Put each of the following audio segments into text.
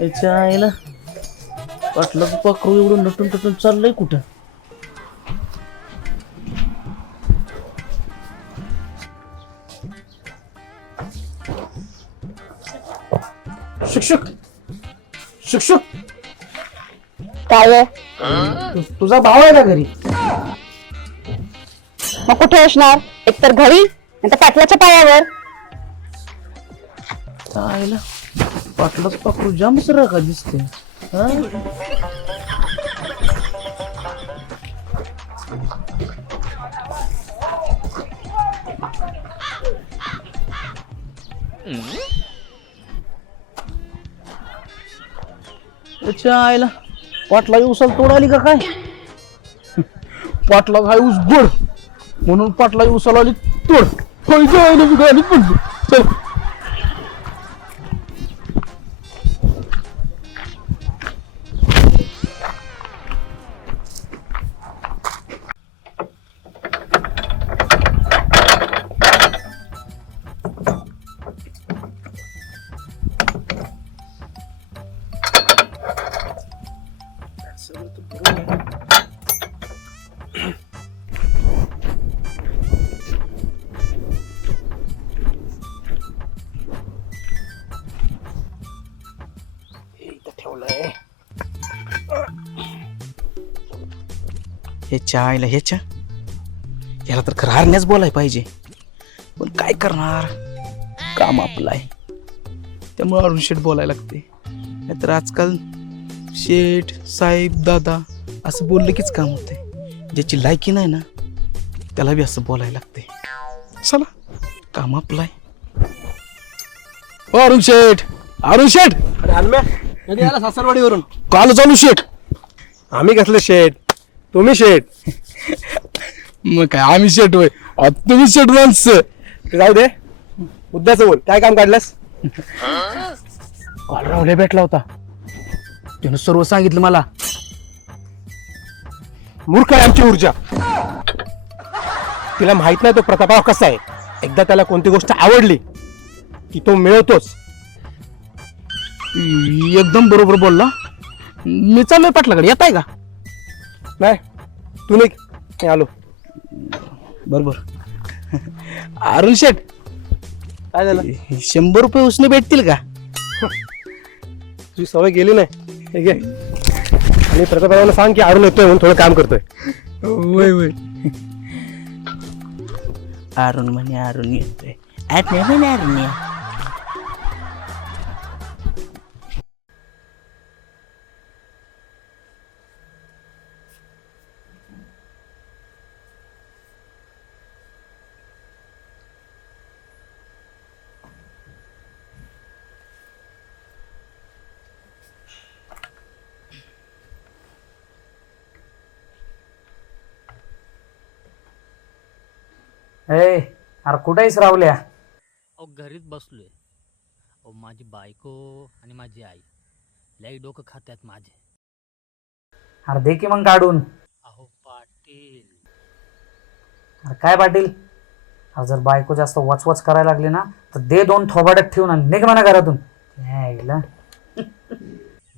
याच्या आईला पाटलाचं पाखरू एवढं नटून टटून चाललंय कुठं? शिक्षक शिक्षक. काय तु- तुझा भाव आहे का घरी? मग कुठे असणार? एकतर घरी? नाही तर पाटलाच्या पायावर? त्या आईला पाटलाच पाखरू जाम सर का दिसते हा? त्याच्या आईला पाटला उसाला तोड आली का काय? पाटला काय ऊस गोड. म्हणून पाटला उसाला आली तोड. पैसे जायला बी पडली. हे आईला ह्याच्या याला तर खरं हरण्याच बोलाय पाहिजे. पण काय करणार? काम आपलं आहे. त्यामुळे अरुण शेठ बोलायला लागते. नाहीतर आजकाल शेठ साहेब दादा असं बोललं कीच काम होते ज्याची लायकी नाही ना त्याला बी असं बोलायला लागते चला काम आपलं आहे. ओ, अरुण शेठ! अरुण शेठ! कधी आला सासरवाडीवरून? काल चालू शेठ. आम्ही कसले शेठ. तुम्ही शेठ. मग काय आम्ही शेट होय. तुम्ही शेट माणसं. जाऊ दे. मुद्द्याचं बोल. काय काम काढलंस? काल राहुल्या भेटला होता. त्यानं सर्व सांगितलं मला. मूर्ख आहे आमची ऊर्जा. तिला माहीत नाही तो प्रतापराव कसा आहे. एकदा त्याला कोणती गोष्ट आवडली की तो मिळवतोच. एकदम बरोबर बोलला. मी चाललोय पाटलाकडे. येत आहे का? नाही तू निघ. मी आलो. बरोबर. अरुण शेठ काय झालं? शंभर रुपये उसने भेटतील का? तुझी सवय गेली नाही. हे घे. आणि प्रतापरावला सांग की अरुण येतोय म्हणून थोडं काम करतोय. वय वय. अरुण म्हणे अरुण येतोय. आज्ञा म्हणे अरुण ये. ए अरे कुठेच रावल्या? अहो घरीच बसलोय. अहो माझी बायको आणि माझी आई लई डोकं खात्यात माझे. अरे दे की मग काढून. अहो पाटील. अरे काय पाटील? अरे जर बायको जास्त वचवच करायला लागली ना तर दे दोन थोबाड्यात ठेवून आणि निघ म्हणा घरातून. यायला.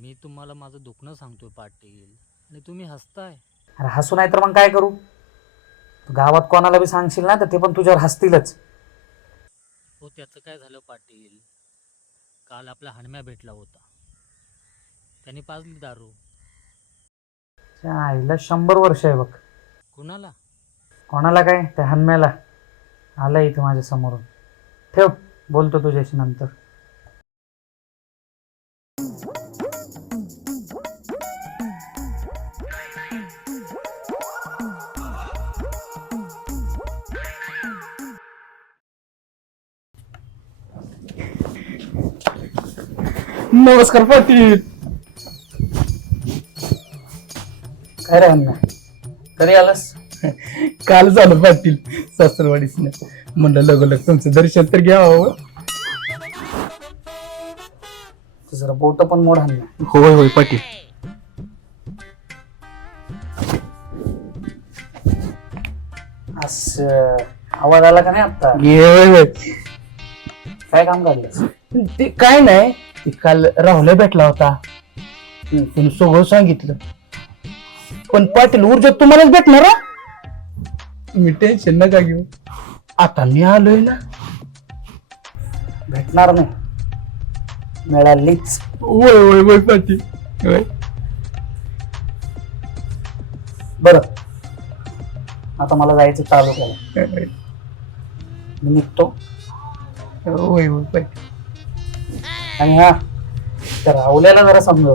मी तुम्हाला माझं दुखणं सांगतोय पाटील. आणि तुम्ही हसताय. अरे हसू नाही तर मग काय करू? गावात कोणाला बी सांगशील ना तर ते पण तुझ्यावर हसतीलच. हो त्याचं काय झालं पाटील? काल आपला हणम्या भेटला होता. त्यांनी पाजली दारू. त्या आईला शंभर वर्ष आहे बघ. कुणाला? कोणाला काय? त्या हन्म्याला आलं इथं माझ्या समोरून ठेव बोलतो तुझ्याशी नंतर. नमस्कार पाटील. काय रे हन्म्या कधी आलास? काल झालं पाटील सासरवाडीसने. म्हणलं लगोलग तुमचं दर्शन तर घ्यावं तू जरा बोट पण मोड हन्म्या होय होय पाटील. असं आवाज आला का नाही आता ये होय होय. काय काम काढलंस ते काय नाही ती काल राहुल्या भेटला होता. तिने सगळं सांगितलं. पण पाटील ऊर्जा तुम्हालाच भेटणार हा? तुम्ही टेन्शन नका घेऊ. आता मी आलोय ना. भेटणार नाही. मिळालीच. वय वय वय पाटील. वय बरं. आता मला जायचं चालू केलं मी निघतो. वय वय पाटील. आणि हा त्या राहुल्याला जरा समजव.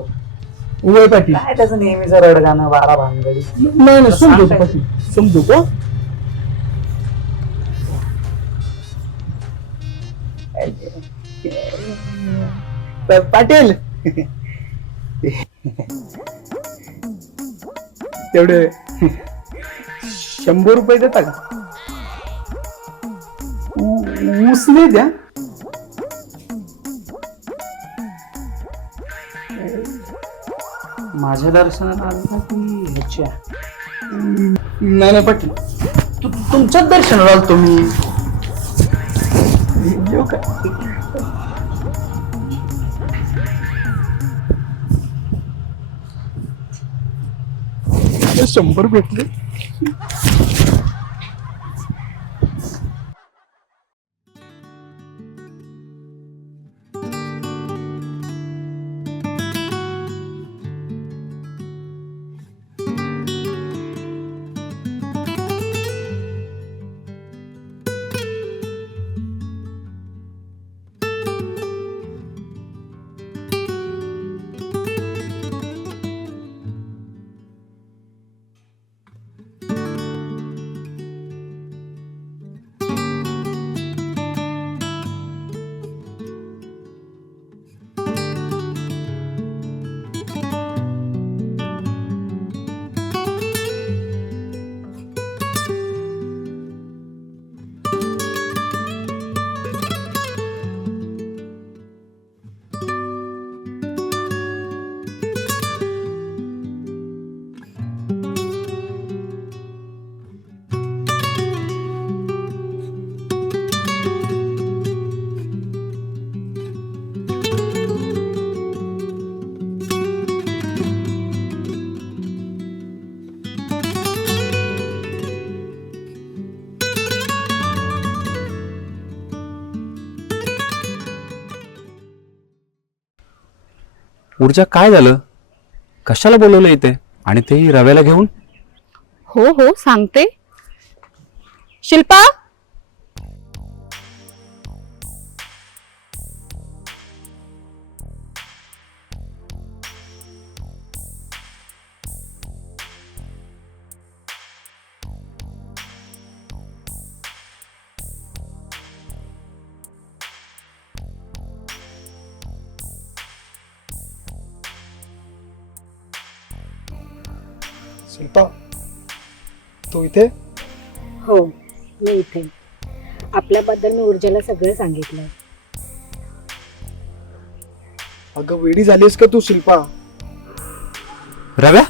वय पाटील. काय त्याचं नेहमीचं रडगाणं बारा भानगडी. नाही नाही समजू पाटील. समजू का? तर पाटील. तेवढे शंभर रुपये देता का? उसने द्या. माझ्या दर्शनाला आलं की ह्याच्या. नाही नाही पाटील. तु- तुमच्याच दर्शनाला येऊ का शंभर भेटले. ऊर्जा काय झालं? कशाला बोलवलं इथे? आणि तेही रव्याला घेऊन? हो हो सांगते. शिल्पा? शिल्पा तू इथे हो मी इथे. आपल्याबद्दल मी ऊर्जेला सगळं सांगितलं. अगं वेडी झालीस का तू शिल्पा? रव्या?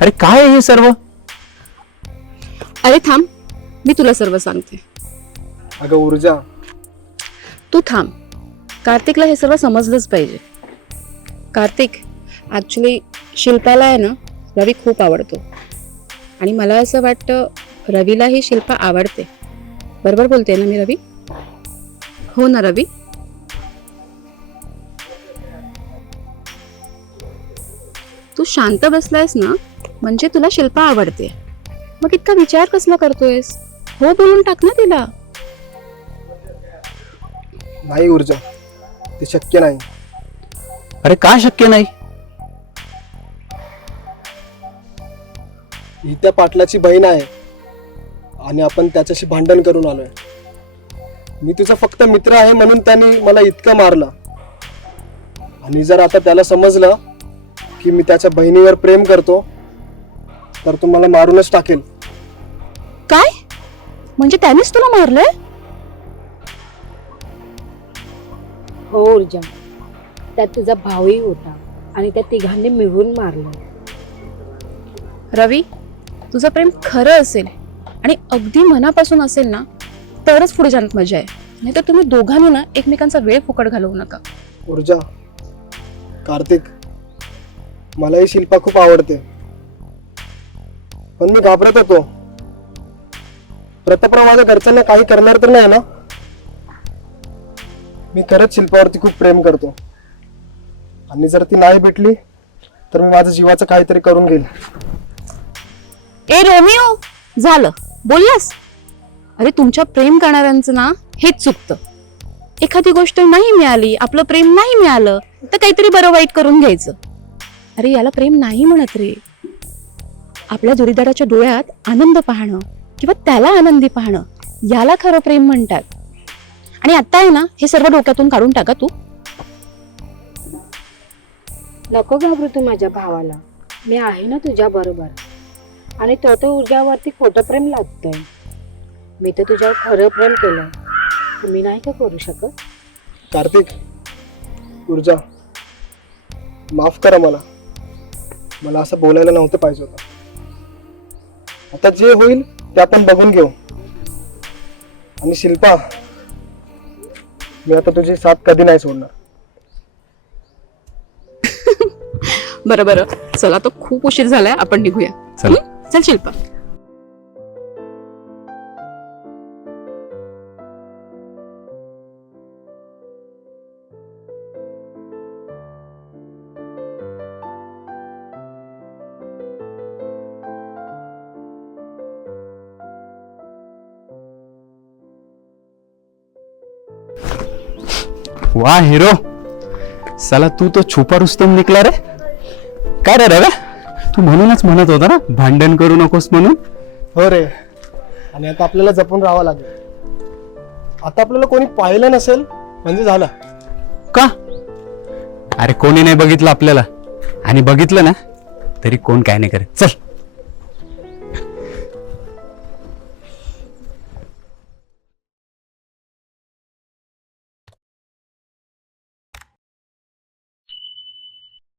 अरे काय आहे हे सर्व? अरे थांब. मी तुला सर्व सांगते. अगं ऊर्जा. तू थांब. कार्तिकला हे सर्व समजलंच पाहिजे. कार्तिक ॲक्च्युली शिल्पाला आहे ना रवी खूप आवडतो. आणि मला असं वाटतं रवीला ही शिल्पा आवडते. बरोबर बोलते ना मी रवी? हो ना रवी? तू शांत बसलायस ना म्हणजे तुला शिल्पा आवडते. मग इतका विचार कसला करतोयस? हो बोलून टाक ना तिला. नाही ऊर्जा. ते शक्य नाही. अरे का शक्य नाही? ही त्या पाटलाची बहीण आहे. आणि आपण त्याच्याशी भांडण करून आलोय. मी तुझा फक्त मित्र आहे म्हणून त्याने मला इतकं मारलं. आणि जर आता त्याला समजलं की मी त्याच्या बहिणीवर प्रेम करतो तर तो मला मारूनच टाकेल. काय? म्हणजे त्यानेच तुला मारलंय? हो ऊर्जा. त्यात तुझा भाऊही होता आणि त्या तिघांनी मिळून मारलं. रवी तुझं प्रेम खरं असेल आणि अगदी मनापासून असेल ना तरच पुढे जाण्यात मजा आहे. नाही तर तुम्ही दोघांनी ना एकमेकांचा वेळ फुकट घालवू नका. ऊर्जा कार्तिक मलाही शिल्पा खूप आवडते. पण मी घाबरत होतो. प्रतापराव माझ्या घरच्यांना काही करणार तर नाही ना? मी खरंच शिल्पावरती खूप प्रेम करतो. आणि जर ती नाही भेटली तर मी माझ्या जीवाचं काहीतरी करून घेईल. ए रोमिओ झालं. बोललास? अरे तुमच्या प्रेम करणाऱ्यांचं ना हेच चुकतं. एखादी गोष्ट नाही मिळाली आपलं प्रेम नाही मिळालं तर काहीतरी बरं वाईट करून घ्यायचं. अरे याला प्रेम नाही म्हणत रे. आपल्या जोडीदाराच्या डोळ्यात आनंद पाहणं किंवा त्याला आनंदी पाहणं याला खरं प्रेम म्हणतात. आणि आता आहे ना हे सर्व डोक्यातून काढून टाका तू. नको घाबरू तू माझ्या भावाला. मी आहे ना तुझ्या बरोबर. आणि तो तर ऊर्जावरती खोटं प्रेम लागतंय मी तर तुझ्यावर खरं प्रेम केलंय. तुम्ही नाही का करू शकत? कार्तिक ऊर्जा माफ करा मला. मला असं बोलायला नव्हतं पाहिजे होतं. आता जे होईल ते आपण बघून घेऊ. आणि शिल्पा मी आता तुझी साथ कधी नाही सोडणार. बरं बरं. चला तो खूप उशीर झालाय. आपण निघूया. चला. चल शिल्पा। वा हिरो साला तू तो छुपा रुस्तम निकला रे। काय रे रव्या तू म्हणूनच म्हणत होता ना भांडण करू नकोस म्हणून? हो रे. आणि आता आपल्याला जपून राहावं लागेल. आता आपल्याला कोणी पाहिलं नसेल म्हणजे झालं. का? अरे कोणी नाही बघितलं आपल्याला. आणि बघितलं ना तरी कोण काय नाही करे. चल.